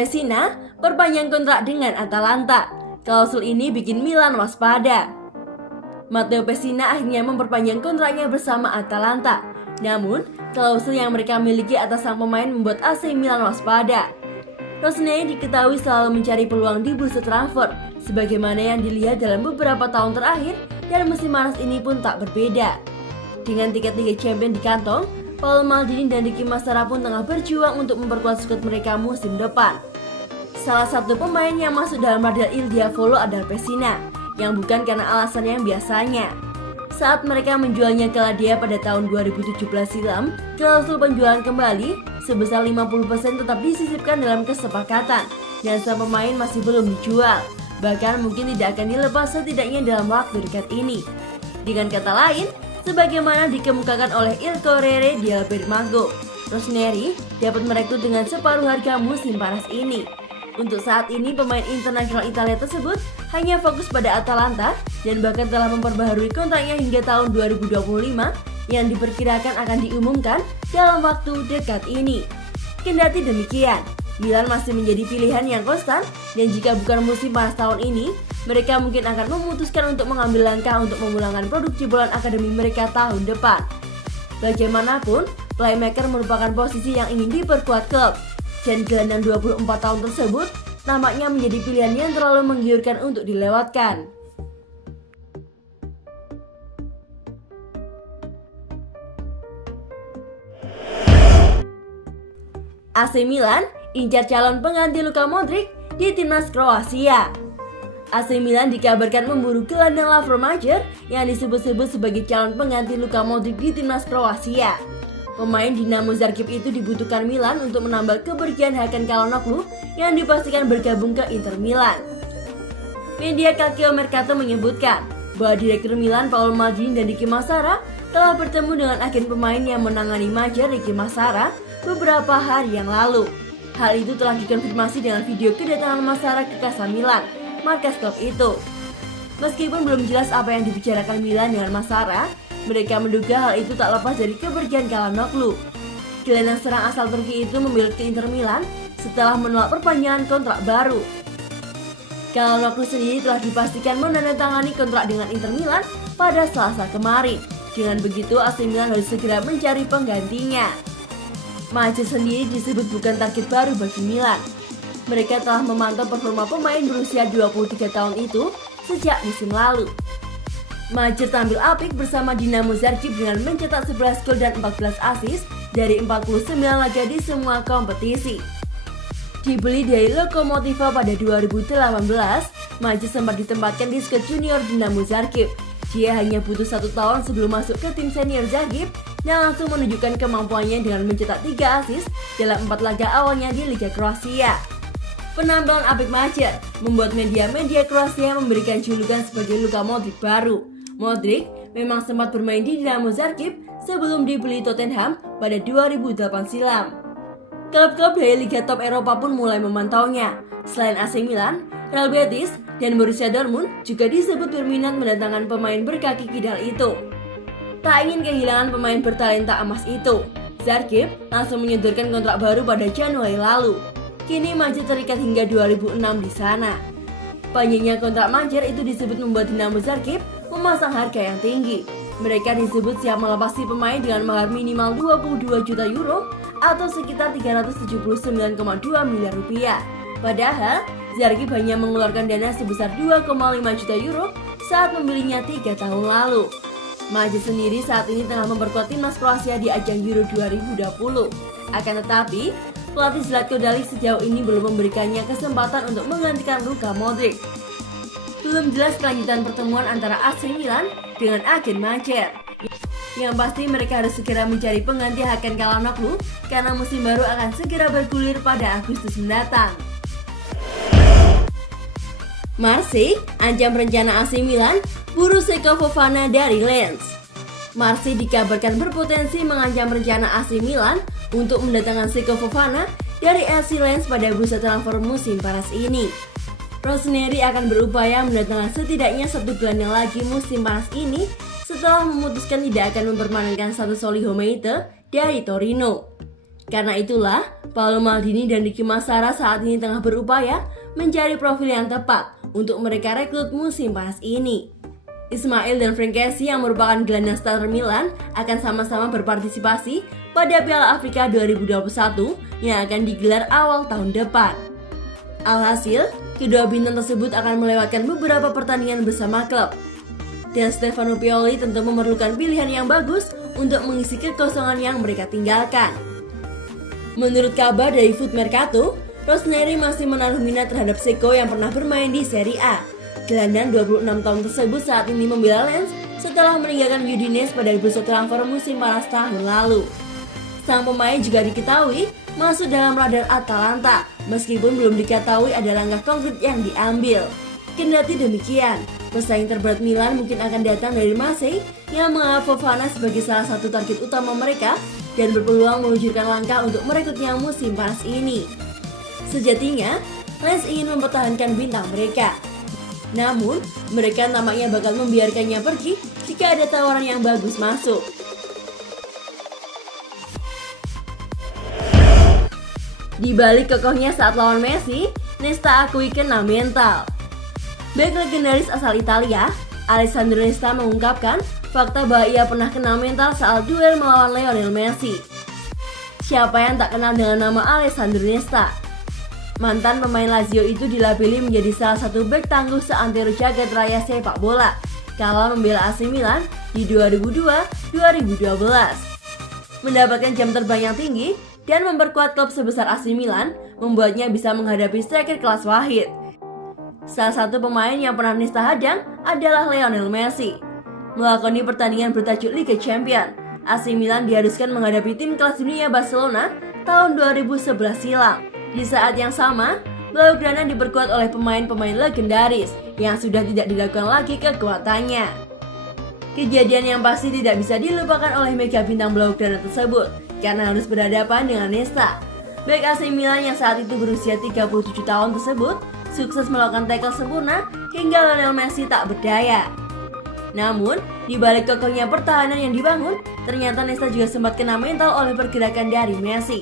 Pessina perpanjang kontrak dengan Atalanta. Klausul ini bikin Milan waspada. Matteo Pessina akhirnya memperpanjang kontraknya bersama Atalanta. Namun, klausul yang mereka miliki atas sang pemain membuat AC Milan waspada. Rossoneri diketahui selalu mencari peluang di bursa transfer, sebagaimana yang dilihat dalam beberapa tahun terakhir, dan musim panas ini pun tak berbeda. Dengan tiket Liga Champions di kantong, Paolo Maldini dan Ricky Massara pun tengah berjuang untuk memperkuat skuad mereka musim depan. Salah satu pemain yang masuk dalam radar Il Diavolo adalah Pessina, yang bukan karena alasan yang biasanya. Saat mereka menjualnya ke Lazio pada tahun 2017 silam, klausul penjualan kembali sebesar 50% tetap disisipkan dalam kesepakatan, dan sang pemain masih belum dijual. Bahkan mungkin tidak akan dilepas setidaknya dalam waktu dekat ini. Dengan kata lain, sebagaimana dikemukakan oleh Il Corriere dello Firmago, Rossoneri dapat merekrut dengan separuh harga musim panas ini. Untuk saat ini, pemain internasional Italia tersebut hanya fokus pada Atalanta dan bahkan telah memperbaharui kontraknya hingga tahun 2025 yang diperkirakan akan diumumkan dalam waktu dekat ini. Kendati demikian, Milan masih menjadi pilihan yang konstan, dan jika bukan musim panas tahun ini, mereka mungkin akan memutuskan untuk mengambil langkah untuk memulangkan produk jebolan akademi mereka tahun depan. Bagaimanapun, playmaker merupakan posisi yang ingin diperkuat klub, dan gelandang 24 tahun tersebut nampaknya menjadi pilihan yang terlalu menggiurkan untuk dilewatkan. AC Milan incar calon pengganti Luka Modric di timnas Kroasia. AC Milan dikabarkan memburu gelandang Lavro Majer yang disebut-sebut sebagai calon pengganti Luka Modric di timnas Kroasia. Pemain Dinamo Zagreb itu dibutuhkan Milan untuk menambal kepergian Hakan Çalhanoğlu yang dipastikan bergabung ke Inter Milan. Media Calcio Mercato menyebutkan bahwa Direktur Milan Paolo Maldini dan Ricky Massara telah bertemu dengan agen pemain yang menangani Majer, Ricky Massara, beberapa hari yang lalu. Hal itu telah dikonfirmasi dengan video kedatangan Massara ke Casa Milan, markas klub itu. Meskipun belum jelas apa yang dibicarakan Milan dengan Massara, mereka menduga hal itu tak lepas dari kepergian Çalhanoğlu. Gelandang serang asal Turki itu memilih ke Inter Milan setelah menolak perpanjangan kontrak baru. Çalhanoğlu sendiri telah dipastikan menandatangani kontrak dengan Inter Milan pada Selasa kemarin. Dengan begitu, AC Milan harus segera mencari penggantinya. Majer sendiri disebut bukan target baru bagi Milan. Mereka telah memantau performa pemain berusia 23 tahun itu sejak musim lalu. Majer tampil apik bersama Dinamo Zagreb dengan mencetak 11 gol dan 14 assist dari 49 laga di semua kompetisi. Dibeli dari Lokomotiva pada 2018, Majer sempat ditempatkan di skuad junior Dinamo Zagreb. Dia hanya butuh 1 tahun sebelum masuk ke tim senior Zagreb dan langsung menunjukkan kemampuannya dengan mencetak 3 assist dalam 4 laga awalnya di Liga Kroasia. Penampilan apik Majer membuat media-media Kroasia memberikan julukan sebagai Luka Modric baru. Modric memang sempat bermain di Dinamo Zagreb sebelum dibeli Tottenham pada 2008 silam. Klub-klub dari Liga Top Eropa pun mulai memantaunya. Selain AC Milan, Real Betis dan Borussia Dortmund juga disebut berminat mendatangkan pemain berkaki kidal itu. Tak ingin kehilangan pemain bertalenta emas itu, Zagreb langsung menyodorkan kontrak baru pada Januari lalu. Kini Majer terikat hingga 2006 di sana. Panjangnya kontrak Majer itu disebut membuat Dinamo Zagreb memasang harga yang tinggi. Mereka disebut siap melepasi pemain dengan mahar minimal 22 juta euro atau sekitar 379,2 miliar rupiah. Padahal, Zagreb hanya mengeluarkan dana sebesar 2,5 juta euro saat membelinya 3 tahun lalu. Majer sendiri saat ini tengah memperkuat timnas Kroasia di ajang Euro 2020. Akan tetapi, pelatih Zlatko Dalic sejauh ini belum memberikannya kesempatan untuk menggantikan Luka Modric. Belum jelas kelanjutan pertemuan antara AC Milan dengan agen Majer. Yang pasti mereka harus segera mencari pengganti Hakan Çalhanoğlu karena musim baru akan segera bergulir pada Agustus mendatang. Marseille ancam rencana AC Milan buru Seko Fofana dari Lens. Marseille dikabarkan berpotensi mengancam rencana AC Milan untuk mendatangkan Seko Fofana dari FC Lens pada bursa transfer musim panas ini. Rossoneri akan berupaya mendatangkan setidaknya 1 gelandang lagi musim panas ini setelah memutuskan tidak akan mempermanenkan status Solly Homeite dari Torino. Karena itulah, Paolo Maldini dan Ricky Massara saat ini tengah berupaya mencari profil yang tepat untuk mereka rekrut musim panas ini. Ismail dan Frankesi yang merupakan gelandang starter Milan akan sama-sama berpartisipasi pada Piala Afrika 2021 yang akan digelar awal tahun depan. Alhasil, kedua bintang tersebut akan melewatkan beberapa pertandingan bersama klub. Dan Stefano Pioli tentu memerlukan pilihan yang bagus untuk mengisi kekosongan yang mereka tinggalkan. Menurut kabar dari Foot Mercato, Rossoneri masih menaruh minat terhadap Seco yang pernah bermain di Serie A. Gelandang 26 tahun tersebut saat ini membela Lens setelah meninggalkan Udinese pada bursa transfer musim panas tahun lalu. Sang pemain juga diketahui masuk dalam radar Atalanta, meskipun belum diketahui ada langkah konkret yang diambil. Kendati demikian, pesaing terberat Milan mungkin akan datang dari Marseille yang menganggap Fofana sebagai salah satu target utama mereka dan berpeluang meluncurkan langkah untuk merekrutnya musim panas ini. Sejatinya, Lens ingin mempertahankan bintang mereka. Namun, mereka nampaknya bakal membiarkannya pergi jika ada tawaran yang bagus masuk. Di balik kokohnya saat lawan Messi, Nesta akui kena mental. Bek legendaris asal Italia, Alessandro Nesta mengungkapkan fakta bahwa ia pernah kena mental saat duel melawan Lionel Messi. Siapa yang tak kenal dengan nama Alessandro Nesta? Mantan pemain Lazio itu dilabeli menjadi salah satu bek tangguh seantero jagat raya sepak bola kala membela AC Milan di 2002-2012. Mendapatkan jam terbang yang tinggi dan memperkuat klub sebesar AC Milan membuatnya bisa menghadapi striker kelas Wahid. Salah satu pemain yang pernah Nesta hadang adalah Lionel Messi. Melakoni pertandingan bertajuk Liga Champions, AC Milan diharuskan menghadapi tim kelas dunia Barcelona tahun 2011 silam. Di saat yang sama, Blaugrana diperkuat oleh pemain-pemain legendaris yang sudah tidak dilakukan lagi kekuatannya. Kejadian yang pasti tidak bisa dilupakan oleh mega bintang Blaugrana tersebut karena harus berhadapan dengan Nesta. Bek AC Milan yang saat itu berusia 37 tahun tersebut sukses melakukan tackle sempurna hingga Lionel Messi tak berdaya. Namun, di balik kokohnya pertahanan yang dibangun, ternyata Nesta juga sempat kena mental oleh pergerakan dari Messi.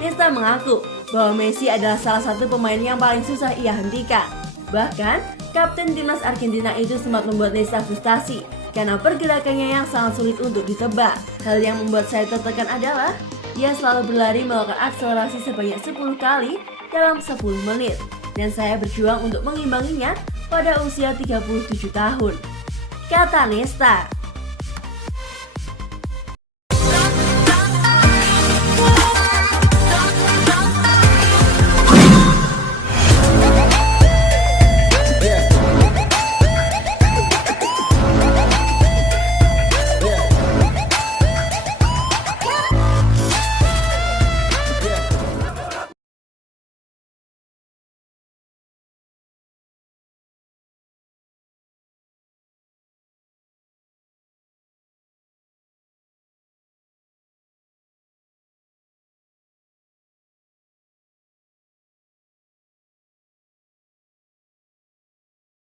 Nesta mengaku bahwa Messi adalah salah satu pemain yang paling susah ia hentikan. Bahkan, kapten timnas Argentina itu sempat membuat Nesta frustasi karena pergerakannya yang sangat sulit untuk ditebak. Hal yang membuat saya tertekan adalah ia selalu berlari melakukan akselerasi sebanyak 10 kali dalam 10 menit. Dan saya berjuang untuk mengimbanginya pada usia 37 tahun. Kata Nesta.